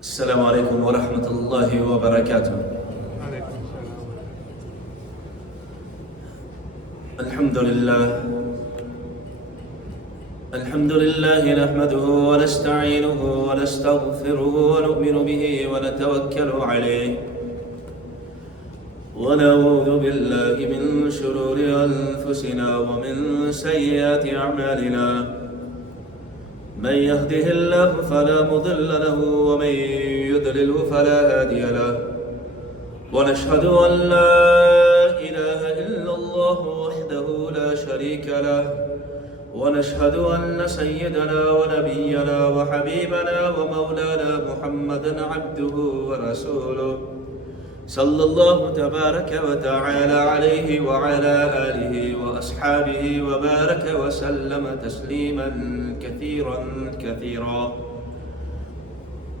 السلام عليكم ورحمة الله وبركاته. عليكم السلام. الحمد لله نحمده ونستعينه ونستغفره ونؤمن به ونتوكل عليه ونعوذ بالله من شرور أنفسنا ومن سيئات أعمالنا. من يهده الله فلا مضل له ومن يضلله فلا هادي له، ونشهد أن لا إله إلا الله وحده لا شريك له، ونشهد أن سيدنا ونبينا وحبيبنا ومولانا محمدا عبده ورسوله صلى الله تبارك وتعالى عليه وعلى آله وأصحابه وبارك وسلم تسليما كثيرا.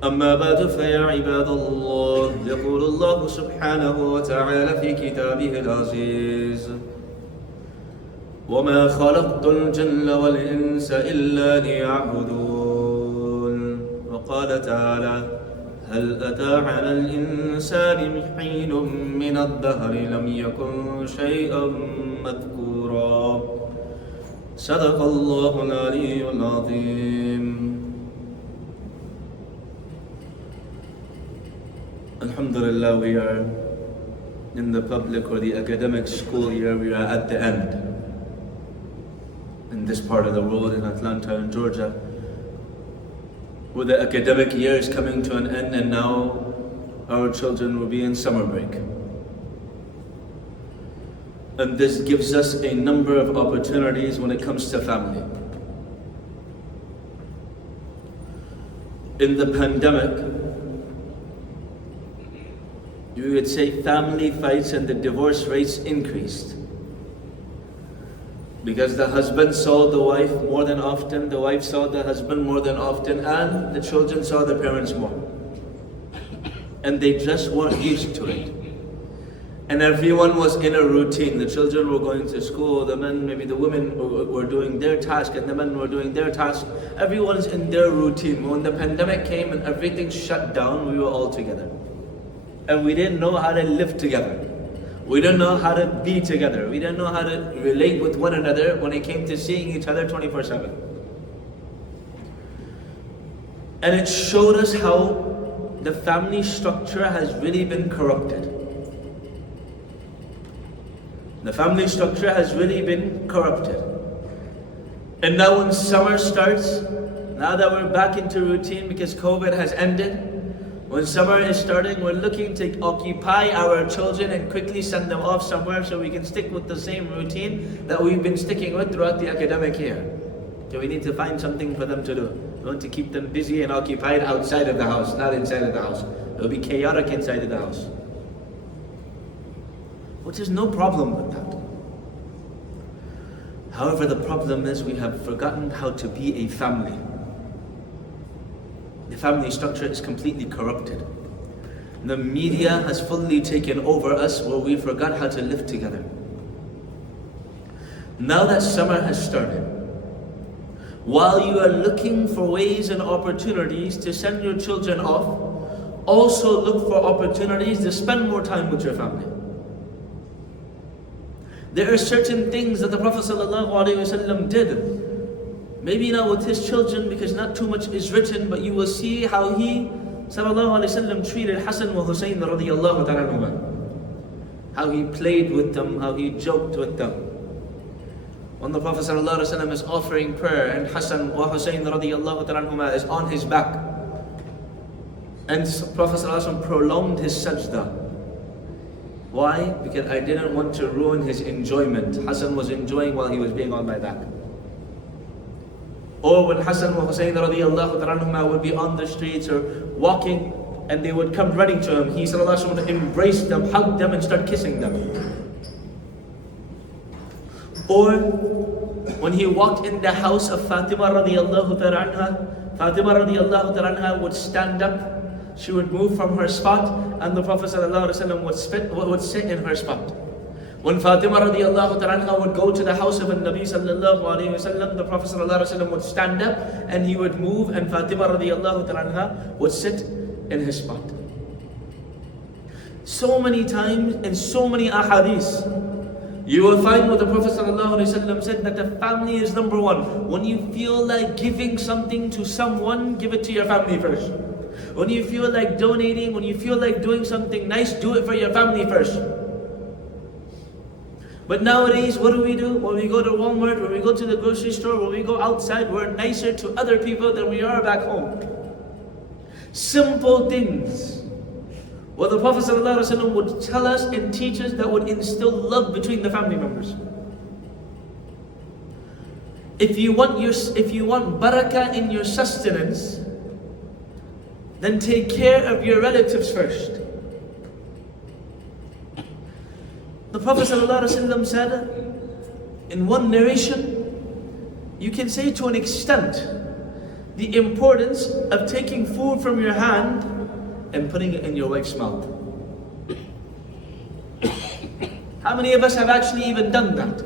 أما بعد فيا عباد الله، يقول الله سبحانه وتعالى في كتابه العزيز: وما خلقت الجن والإنس إلا ليعبدون. وقال تعالى: هل أتى على الإنسان حين من الدهر لم يكن شيئا مذكورا. صدق الله العلي العظيم. Alhamdulillah, we are in the public or the academic school year. We are at the end in this part of the world, in Atlanta and Georgia, where the academic year is coming to an end, and now our children will be in summer break. And this gives us a number of opportunities when it comes to family. In the pandemic, you would say family fights and the divorce rates increased, because the husband saw the wife more than often, the wife saw the husband more than often, and the children saw the parents more. And they just weren't used to it. And everyone was in a routine. The children were going to school, the men, maybe the women were doing their task, and the men were doing their task. Everyone's in their routine. When the pandemic came and everything shut down, we were all together. And we didn't know how to live together. We didn't know how to be together. We didn't know how to relate with one another when it came to seeing each other 24/7. And it showed us how the family structure has really been corrupted. The family structure has really been corrupted. And now when summer starts, now that we're back into routine because COVID has ended, when summer is starting, we're looking to occupy our children and quickly send them off somewhere so we can stick with the same routine that we've been sticking with throughout the academic year. So we need to find something for them to do. We want to keep them busy and occupied outside of the house, not inside of the house. It'll be chaotic inside of the house. Which is no problem with that. However, the problem is we have forgotten how to be a family. The family structure is completely corrupted. The media has fully taken over us, where we forgot how to live together. Now that summer has started, while you are looking for ways and opportunities to send your children off, also look for opportunities to spend more time with your family. There are certain things that the Prophet ﷺ did. Maybe not with his children, because not too much is written, but you will see how he ﷺ treated Hassan wa Hussein radiyallahu ta'ala, how he played with them, how he joked with them. When the Prophet ﷺ is offering prayer and Hassan wa Hussein radiyallahu ta'ala is on his back, and the Prophet ﷺ prolonged his sajda. Why? Because I didn't want to ruin his enjoyment. Hassan was enjoying while he was being on my back. Or when Hassan wa Hussein radiyallahu ta'ala would be on the streets or walking, and they would come running to him, he sallallahu alaihi wasallam would embrace them, hug them, and start kissing them. Or when he walked in the house of Fatima radiyallahu ta'ala, Fatima radiyallahu ta'ala would stand up. She would move from her spot, and the Prophet ﷺ would sit in her spot. When Fatima radiallahu ta'ala would go to the house of the Nabi sallallahu alayhi wa sallam, the Prophet sallallahu alayhi wa sallam would stand up and he would move, and Fatima radiallahu ta'ala would sit in his spot. So many times in so many ahadith, you will find what the Prophet ﷺ said, that the family is number one. When you feel like giving something to someone, give it to your family first. When you feel like donating, when you feel like doing something nice, do it for your family first. But nowadays, what do? When we go to Walmart, when we go to the grocery store, when we go outside, we're nicer to other people than we are back home. Simple things. What the Prophet ﷺ would tell us and teach us that would instill love between the family members. If you want barakah in your sustenance, then take care of your relatives first. The Prophet ﷺ said in one narration, you can say to an extent the importance of taking food from your hand and putting it in your wife's mouth. How many of us have actually even done that?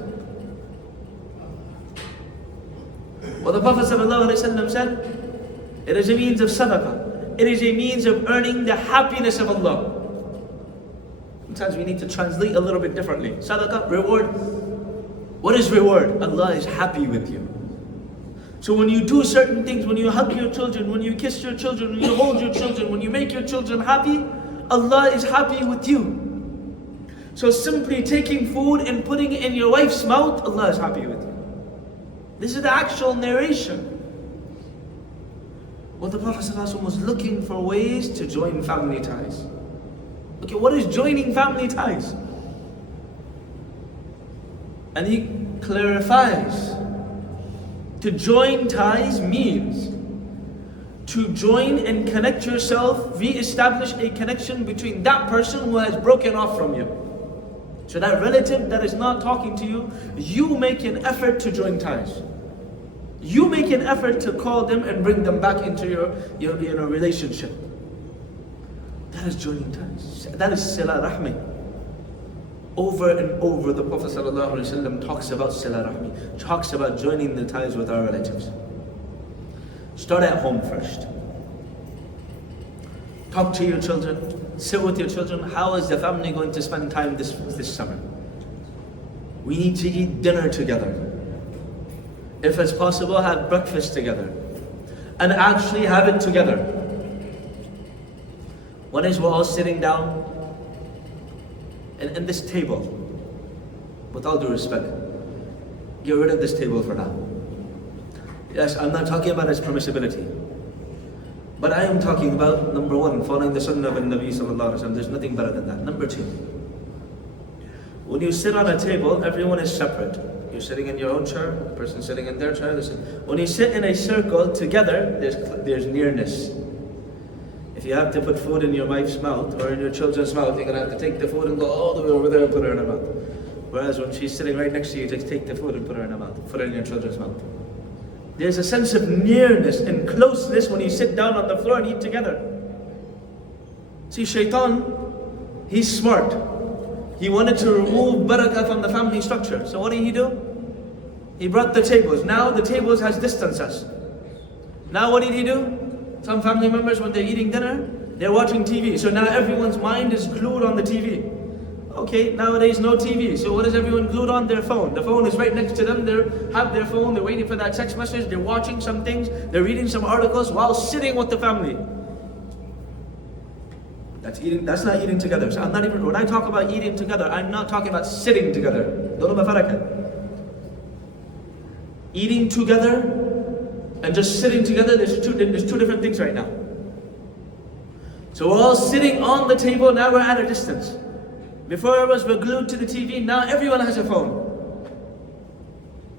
Well, the Prophet ﷺ said, it is a means of sadaqah. It is a means of earning the happiness of Allah. Sometimes we need to translate a little bit differently. Sadaqah, reward. What is reward? Allah is happy with you. So when you do certain things, when you hug your children, when you kiss your children, when you hold your children, when you make your children happy, Allah is happy with you. So simply taking food and putting it in your wife's mouth, Allah is happy with you. This is the actual narration. Well, the Prophet ﷺ was looking for ways to join family ties. Okay, what is joining family ties? And he clarifies. To join ties means to join and connect yourself, re-establish a connection between that person who has broken off from you. So that relative that is not talking to you, you make an effort to join ties. You make an effort to call them and bring them back into your relationship. That is joining ties. That is sila rahmi. Over and over the Prophet ﷺ talks about sila rahmi, talks about joining the ties with our relatives. Start at home first. Talk to your children, sit with your children. How is the family going to spend time this summer? We need to eat dinner together. If it's possible, have breakfast together. And actually have it together. One is we're all sitting down and this table, with all due respect, get rid of this table for now. Yes, I'm not talking about its permissibility, but I am talking about, number one, following the sunnah of the Nabi sallallahu alaihi wasallam. There's nothing better than that. Number two, when you sit on a table, everyone is separate. You're sitting in your own chair, the person sitting in their chair. When you sit in a circle together, there's nearness. If you have to put food in your wife's mouth or in your children's mouth, you're going to have to take the food and go all the way over there and put it in her mouth. Whereas when she's sitting right next to you, just take the food and put it in her mouth, put it in your children's mouth. There's a sense of nearness and closeness when you sit down on the floor and eat together. See, shaitan, he's smart. He wanted to remove barakah from the family structure. So what did he do? He brought the tables. Now the tables has distanced us. Now what did he do? Some family members, when they're eating dinner, they're watching TV. So now everyone's mind is glued on the TV. Okay, nowadays no TV. So what is everyone glued on? Their phone. The phone is right next to them. They have their phone. They're waiting for that text message. They're watching some things. They're reading some articles while sitting with the family. That's not eating together. So when I talk about eating together, I'm not talking about sitting together. Eating together and just sitting together, there's two different things right now. So we're all sitting on the table, now we're at a distance. Before we're glued to the TV, now everyone has a phone.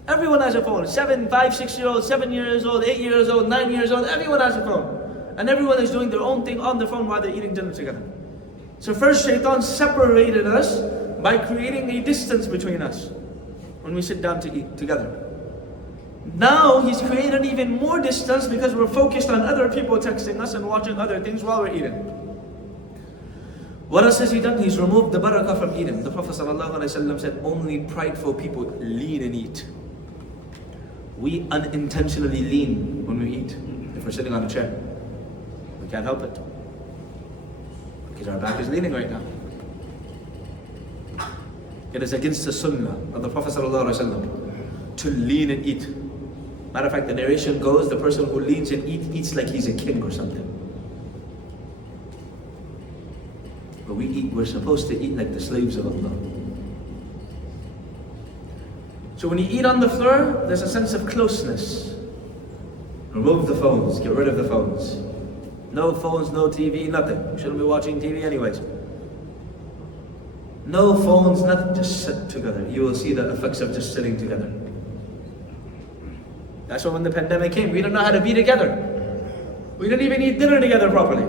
Everyone has a phone. 5, 6 years old, 7 years old, 8 years old, 9 years old, everyone has a phone. And everyone is doing their own thing on the phone while they're eating dinner together. So first shaitan separated us by creating a distance between us when we sit down to eat together. Now he's created even more distance because we're focused on other people texting us and watching other things while we're eating. What else has he done? He's removed the barakah from eating. The Prophet ﷺ said, only prideful people lean and eat. We unintentionally lean when we eat. If we're sitting on a chair, we can't help it. Because our back is leaning right now. It is against the sunnah of the Prophet ﷺ to lean and eat. Matter of fact, the narration goes, the person who leans and eats like he's a king or something. But we're supposed to eat like the slaves of Allah. So when you eat on the floor, there's a sense of closeness. Remove the phones, get rid of the phones. No phones, no TV, nothing. We shouldn't be watching TV anyways. No phones, nothing, just sit together. You will see the effects of just sitting together. That's why when the pandemic came, we didn't know how to be together. We didn't even eat dinner together properly.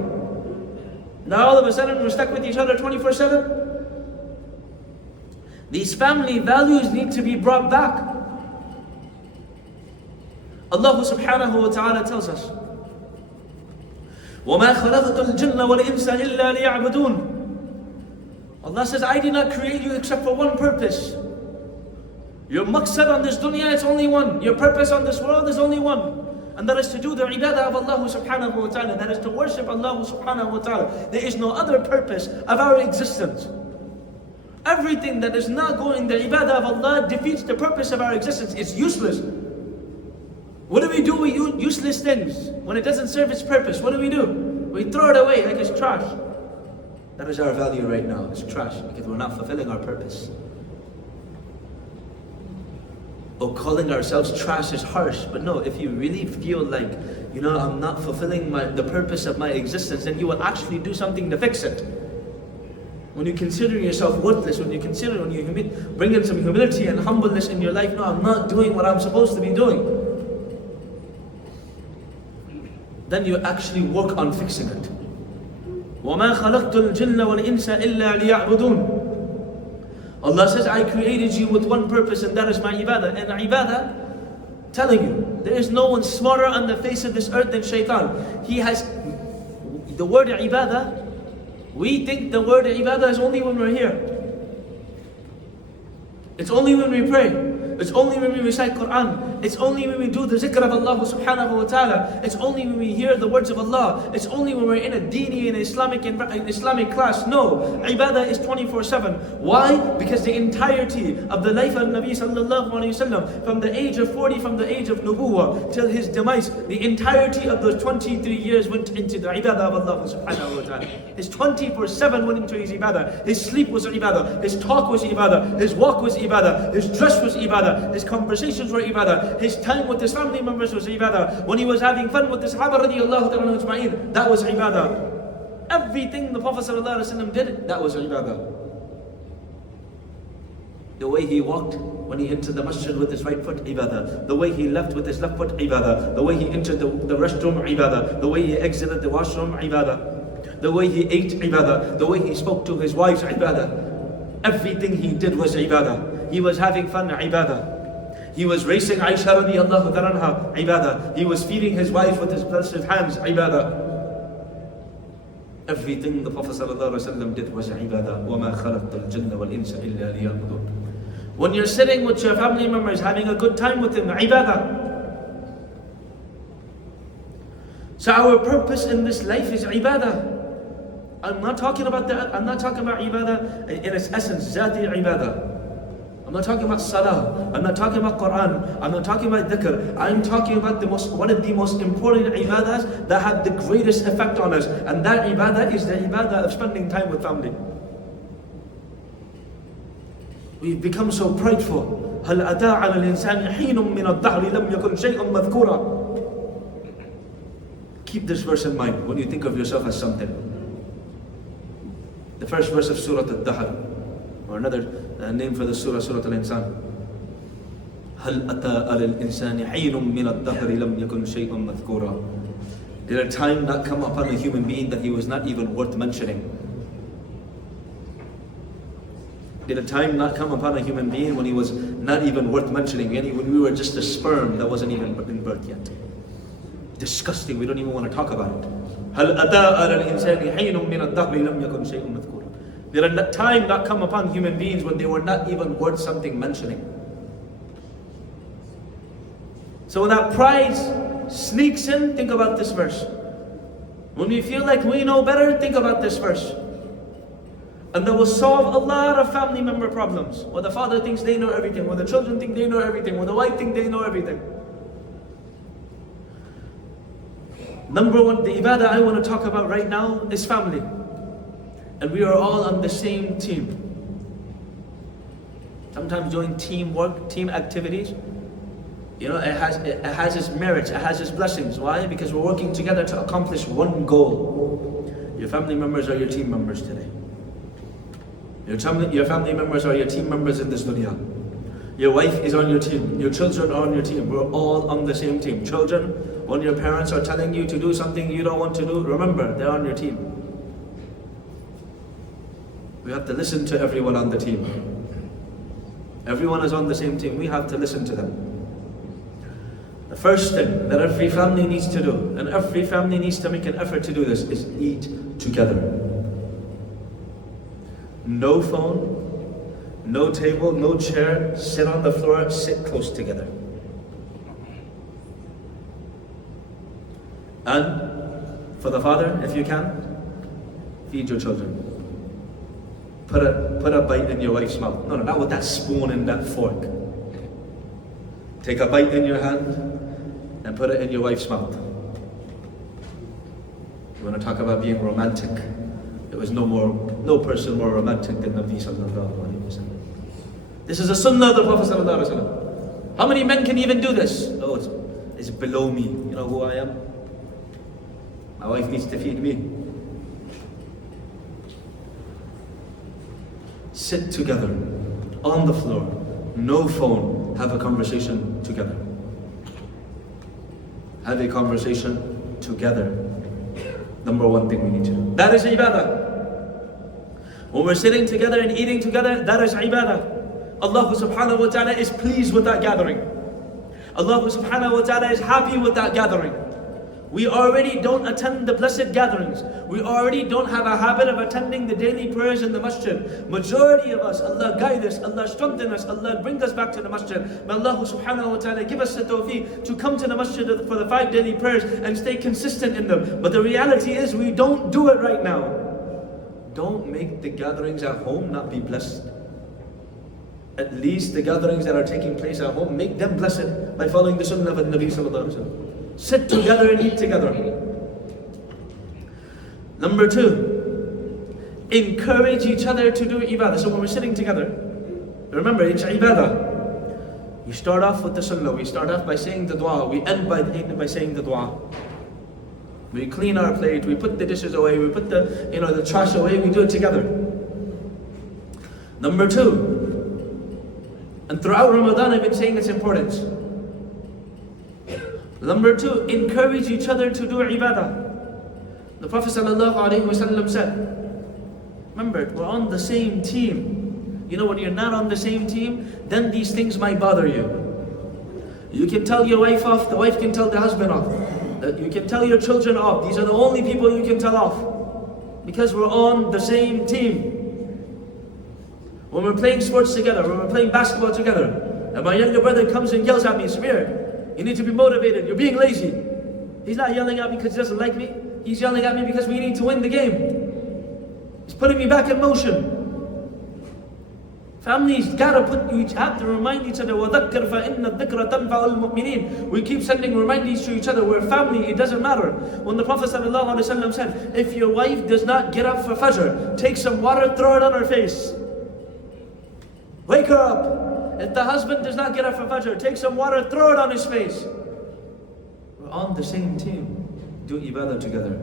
Now all of a sudden we're stuck with each other 24/7. These family values need to be brought back. Allah subhanahu wa ta'ala tells us, وَمَا خَلَقْتُ الْجِنَّ وَالْإِنسَ إِلَّا لِيَعْبُدُونَ. Allah says, I did not create you except for one purpose. Your maqsad on this dunya is only one. Your purpose on this world is only one. And that is to do the ibadah of Allah subhanahu wa ta'ala. That is to worship Allah subhanahu wa ta'ala. There is no other purpose of our existence. Everything that is not going the ibadah of Allah defeats the purpose of our existence. It's useless. What do we do with useless things? When it doesn't serve its purpose, what do? We throw it away like it's trash. That is our value right now. It's trash because we're not fulfilling our purpose. Oh, calling ourselves trash is harsh, but no, if you really feel like, I'm not fulfilling the purpose of my existence, then you will actually do something to fix it. When you consider yourself worthless, when you bring in some humility and humbleness in your life, no, I'm not doing what I'm supposed to be doing. Then you actually work on fixing it. وَمَا خَلَقْتُ الْجِنَّ وَالْإِنسَ إِلَّا لِيَعْبُدُونَ. Allah says, I created you with one purpose, and that is my ibadah. And ibadah, telling you, there is no one smarter on the face of this earth than shaitan. He has the word ibadah. We think the word ibadah is only when we're here. It's only when we pray. It's only when we recite Quran. It's only when we do the zikr of Allah subhanahu wa ta'ala. It's only when we hear the words of Allah. It's only when we're in a dini and Islamic class. No, ibadah is 24/7. Why? Because the entirety of the life of Nabi sallallahu alayhi wa sallam, from the age of 40, from the age of nubuwah till his demise, the entirety of those 23 years went into the ibadah of Allah subhanahu wa ta'ala. His 24/7 went into his ibadah. His sleep was ibadah. His talk was ibadah. His walk was ibadah. His dress was ibadah. His conversations were ibadah. His time with his family members was ibadah. When he was having fun with the Sahaba radiallahu ta'ala ajma'in, that was ibadah. Everything the Prophet sallallahu alaihi wasallam did, that was ibadah. The way he walked when he entered the masjid with his right foot, ibadah. The way he left with his left foot, ibadah. The way he entered the restroom, ibadah. The way he exited the washroom, ibadah. The way he ate, ibadah. The way he spoke to his wives, ibadah. Everything he did was ibadah. He was having fun, ibadah. He was racing Aisha radiallahu anha, ibadah. He was feeding his wife with his blessed hands, ibadah. Everything the Prophet sallallahu alaihi wasallam did was ibadah. وَمَا خَلَقْتُ الْجِنَّ وَالْإِنسَ إِلَّا لِيَعْبُدُونَ. When you're sitting with your family members, having a good time with them, ibadah. So our purpose in this life is ibadah. I'm not talking about ibadah in its essence, zati ibadah. I'm not talking about salah. I'm not talking about Quran. I'm not talking about dhikr. I'm talking about one of the most important ibadahs that have the greatest effect on us. And that ibadah is the ibadah of spending time with family. We've become so prideful. هَلْ أَتَى عَلَى الْإِنسَانِ حِينٌ مِّنَ الدَّهْرِ لَمْ يَكُنْ شَيْئًا مَذْكُورًا. Keep this verse in mind when you think of yourself as something. The first verse of Surah Al-Dahr, or another name for the surah, Surah Al-Insan. هَلْ أَتَى عَلَى الْإِنسَانِ حِينٌ مِّنَ الدَّهْرِ لَمْ يَكُنْ شَيْئًا مَذْكُورًا. Did a time not come upon a human being that he was not even worth mentioning? Did a time not come upon a human being when he was not even worth mentioning? When we were just a sperm that wasn't even in birth yet. Disgusting, we don't even want to talk about it. هَلْ أَتَى عَلَى الْإِنسَانِ حِينٌ مِّنَ الدَّهْرِ لَمْ يَكُنْ شَيْءٌ مَذْكُورًا. Did a time not come upon human beings when they were not even worth something mentioning? So when that pride sneaks in, think about this verse. When we feel like we know better, think about this verse. And that will solve a lot of family member problems. Where the father thinks they know everything, where the children think they know everything, where the wife thinks they know everything. Number one, the ibadah I want to talk about right now is family. And we are all on the same team. Sometimes doing teamwork, team activities, it has its merits, it has its blessings. Why? Because we're working together to accomplish one goal. Your family members are your team members today. Your family members are your team members in this dunya. Your wife is on your team. Your children are on your team. We're all on the same team. Children, when your parents are telling you to do something you don't want to do, remember, they're on your team. We have to listen to everyone on the team. Everyone is on the same team. We have to listen to them. The first thing that every family needs to do, and every family needs to make an effort to do this, is eat together. No phone, no table, no chair, sit on the floor, sit close together. And for the father, if you can, feed your children. Put a bite in your wife's mouth. No, not with that spoon and that fork. Take a bite in your hand and put it in your wife's mouth. You want to talk about being romantic? There was no person more romantic than Nabi sallallahu alayhi wa sallam. This is a sunnah of the Prophet sallallahu alayhi wa sallam. How many men can even do this? Oh, it's below me. You know who I am? My wife needs to feed me. Sit together on the floor, no phone, have a conversation together. Have a conversation together. Number one thing we need to do. That is ibadah. When we're sitting together and eating together, that is ibadah. Allah subhanahu wa ta'ala is pleased with that gathering. Allah subhanahu wa ta'ala is happy with that gathering. We already don't attend the blessed gatherings. We already don't have a habit of attending the daily prayers in the masjid. Majority of us, Allah guide us, Allah strengthen us, Allah bring us back to the masjid. May Allah subhanahu wa ta'ala give us the tawfiq to come to the masjid for the 5 daily prayers and stay consistent in them. But the reality is we don't do it right now. Don't make the gatherings at home not be blessed. At least the gatherings that are taking place at home, make them blessed by following the sunnah of the Nabi sallallahu alayhi wa sallam. Sit together and eat together. Number 2, encourage each other to do ibadah. So when we're sitting together, remember it's ibadah. You start off with the sunnah. We start off by saying the dua. We end by saying the dua. We clean our plate. We put the dishes away. We put the trash away. We do it together. Number 2, and throughout Ramadan I've been saying its importance. Number 2, encourage each other to do ibadah. The Prophet ﷺ said, remember, we're on the same team. You know, when you're not on the same team, then these things might bother you. You can tell your wife off, the wife can tell the husband off. You can tell your children off. These are the only people you can tell off. Because we're on the same team. When we're playing sports together, when we're playing basketball together, and my younger brother comes and yells at me, Samir, you need to be motivated. You're being lazy. He's not yelling at me because he doesn't like me. He's yelling at me because we need to win the game. He's putting me back in motion. Families have to remind each other. وَذَكِّرْ فَإِنَّ الذِّكْرَ تَنْفَعُ الْمُؤْمِنِينَ. We keep sending reminders to each other. We're family. It doesn't matter. When the Prophet ﷺ said, if your wife does not get up for Fajr, take some water, throw it on her face. Wake her up. If the husband does not get up for Fajr, take some water, throw it on his face. We're on the same team. Do ibadah together.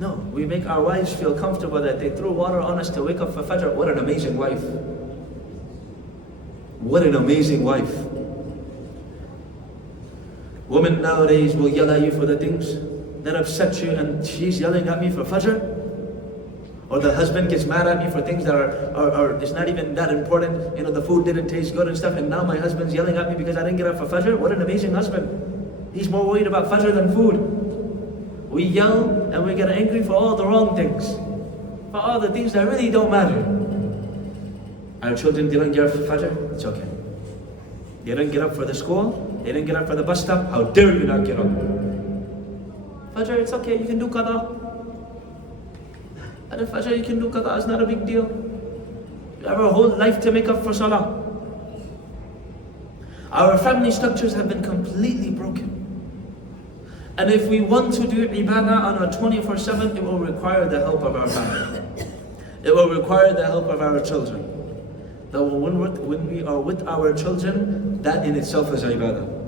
No, we make our wives feel comfortable that they throw water on us to wake up for Fajr. What an amazing wife. What an amazing wife. Women nowadays will yell at you for the things that upset you, and she's yelling at me for Fajr. Or the husband gets mad at me for things that are it's not even that important. You know, the food didn't taste good and stuff, and now my husband's yelling at me because I didn't get up for Fajr. What an amazing husband. He's more worried about Fajr than food. We yell and we get angry for all the wrong things. For all the things that really don't matter. Our children didn't get up for Fajr, it's okay. They didn't get up for the school, they didn't get up for the bus stop, how dare you not get up? Fajr, it's okay, you can do qada. And if Fajr you can do qada, it's not a big deal. You have our whole life to make up for salah. Our family structures have been completely broken. And if we want to do ibadah on a 24/7, it will require the help of our family. It will require the help of our children. That when we are with our children, that in itself is ibadah.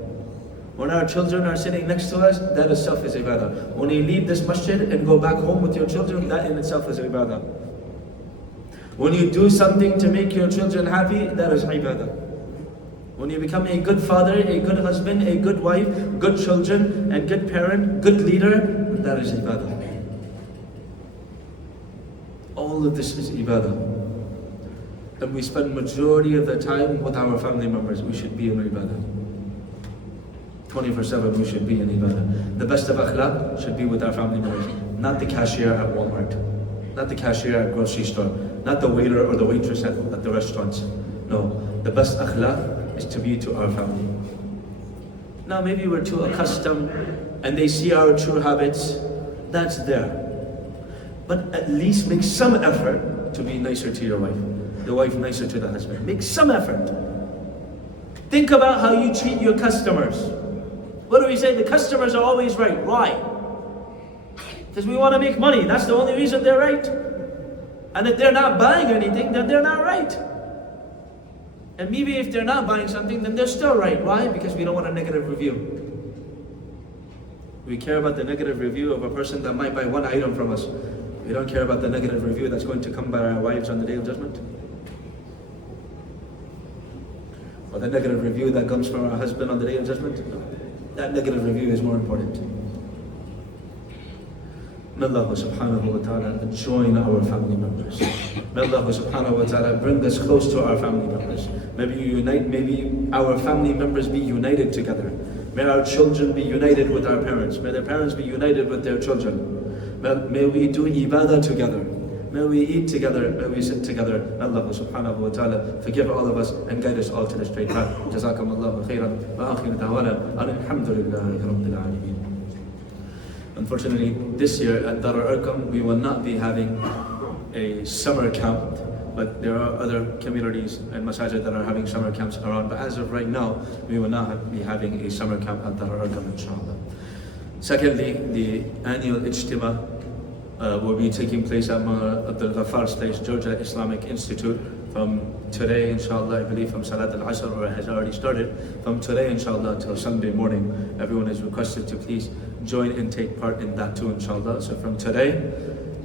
When our children are sitting next to us, that itself is ibadah. When you leave this masjid and go back home with your children, that in itself is ibadah. When you do something to make your children happy, that is ibadah. When you become a good father, a good husband, a good wife, good children, and good parent, good leader, that is ibadah. All of this is ibadah. And we spend majority of the time with our family members. We should be in ibadah. 24/7 we should be in ibadah. The best of akhlaq should be with our family members. Not the cashier at Walmart. Not the cashier at grocery store. Not the waiter or the waitress at the restaurants. No, the best akhlaq is to be to our family. Now maybe we're too accustomed and they see our true habits. That's there. But at least make some effort to be nicer to your wife. The wife nicer to the husband. Make some effort. Think about how you treat your customers. What do we say? The customers are always right. Why? Because we want to make money. That's the only reason they're right. And if they're not buying anything, then they're not right. And maybe if they're not buying something, then they're still right. Why? Because we don't want a negative review. We care about the negative review of a person that might buy one item from us. We don't care about the negative review that's going to come by our wives on the Day of Judgment. Or the negative review that comes from our husband on the Day of Judgment. No. That negative review is more important. May Allah subhanahu wa ta'ala join our family members. May Allah subhanahu wa ta'ala bring us close to our family members. Maybe our family members be united together. May our children be united with our parents. May their parents be united with their children. May we do ibadah together. May we eat together. May we sit together. May Allah subhanahu wa ta'ala forgive all of us and guide us all to the straight path. Jazakumullahu khairan. Wa akhiru da'wana. Alhamdulillahi rabbil alameen. Unfortunately, this year at Dar al-Arqam, we will not be having a summer camp, but there are other communities and masajid that are having summer camps around. But as of right now, we will not be having a summer camp at Dar al-Arqam, inshallah. Secondly, the annual Ijtima will be taking place at Abdul Ghafar's place, Georgia Islamic Institute, from today, inshallah, I believe from Salat al-Asr, or has already started, from today, inshallah, till Sunday morning. Everyone is requested to please join and take part in that too, inshallah. So from today,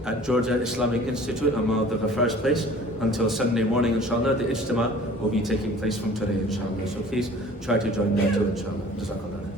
at Georgia Islamic Institute, Abdul Ghafar's place, until Sunday morning, inshallah, the Ijtima will be taking place from today, inshallah. So please try to join that too, inshallah. Jazakallah.